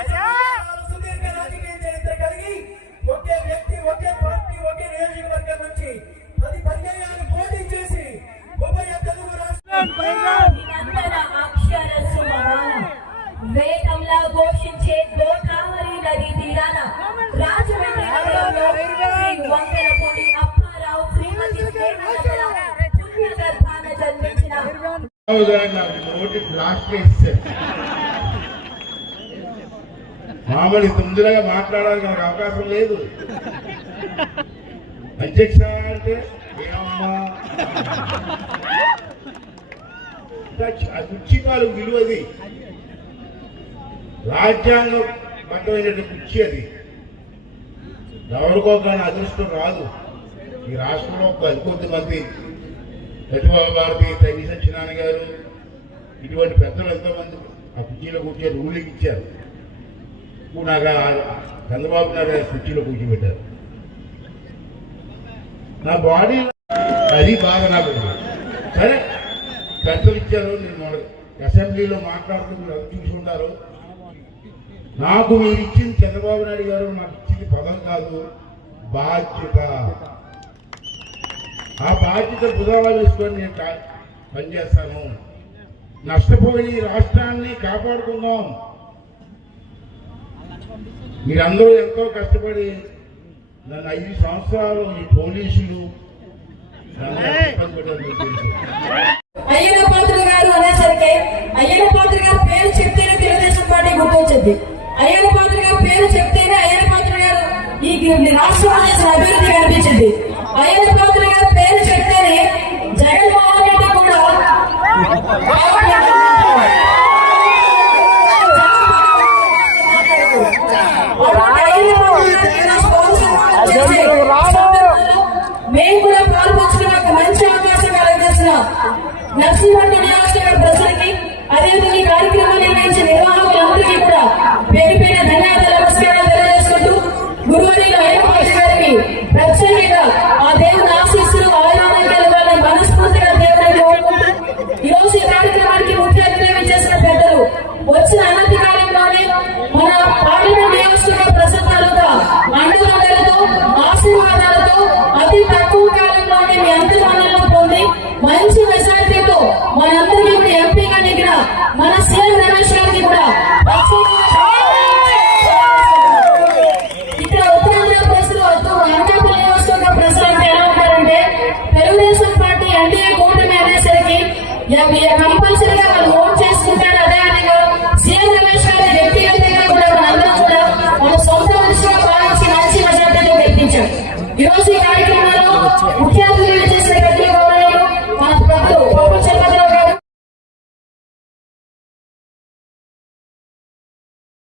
సుదీర్ఘ రాజకీయ చరిత్ర కలిగి ఒకే వ్యక్తి ఒకే పార్టీ ఒకే నియోజకవర్గం నుంచి పది పర్యాయాలు పోటీ చేసి ఉభయ తెలుగు రాష్ట్రాలు నిరంతర అక్షర సుమగాన వేదంలా ఘోషించే గోదావరి నది తీరాన రాజమండ్రి నగరంలో శ్రీ వంగలపూడి అప్పారావు శ్రీమతి ప్రేమలతల పుణ్యగర్భాన జన్మించిన నోటి బ్లాస్ట్ చేశారు మామూలు ఇంత ముందులాగా మాట్లాడడానికి నాకు అవకాశం లేదు. అధ్యక్ష అంటే ఏమమ్మా కుర్చీకాలు విలువది రాజ్యాంగం బద్దమైనటువంటి కుర్చీ అది. ఎవరికో కానీ అదృష్టం రాదు. ఈ రాష్ట్రంలో పది మంది ప్రతిభా భారతి తగ్గి సత్యనారాయణ గారు ఇటువంటి పెద్దలు ఎంతోమంది ఆ కుర్చీలో కూర్చొని రూలింగ్ ఇచ్చారు. ఇప్పుడు చంద్రబాబు నాయుడు గారు కుర్చీలో కూర్చోబెట్టారు నా బాడీ అది బాగా నాకు సరే పెద్దలు ఇచ్చారు నేను అసెంబ్లీలో మాట్లాడుతూ మీరు అది చూసుకుంటారు నాకు మీరు ఇచ్చింది చంద్రబాబు నాయుడు గారు నాకు ఇచ్చింది పదం కాదు బాధ్యత. ఆ బాధ్యత భుజాలు వేసుకొని నేను పనిచేస్తాను. నష్టపోయి రాష్ట్రాన్ని కాపాడుకుందాం. మీరందరూ ఎంతో కష్టపడి నన్ను ఐదు సంవత్సరాలు ఈ పోలీసులు నన్ను ఎంత ఇబ్బంది పెట్టారో మీకు తెలుసు. అయ్యన పాత్ర గారు అనేసరికి అయ్యన పాత్ర గారు పేరు చెప్తేనే తెలుగుదేశం పార్టీ గుర్తొచ్చింది. అయ్యన పాత్ర గారు పేరు చెప్తేనే అయ్యన పాత్ర గారు ఈ రాష్ట్రంలో చేసిన అభివృద్ధి కనిపించింది అయ్యన పాత్ర గారు పేరు చెప్తేనే నర్సింహపట్నం నియోజకవర్గ ప్రజలకి అదేవిధంగా ఈ కార్యక్రమాన్ని నిర్వహించిన నిర్వాహకులందరికీ కూడా పేరు పేరు కంపల్సరీగా వాళ్ళు ఓట్ చేసుకుంటారు అదే అని సీఎం రమేష్ గారు వ్యక్తిగతంగా కూడా మనందరం కూడా మన సొంత మనిషిగా భావించి మంచి మెజార్టీలో ఈ రోజు ఈ కార్యక్రమం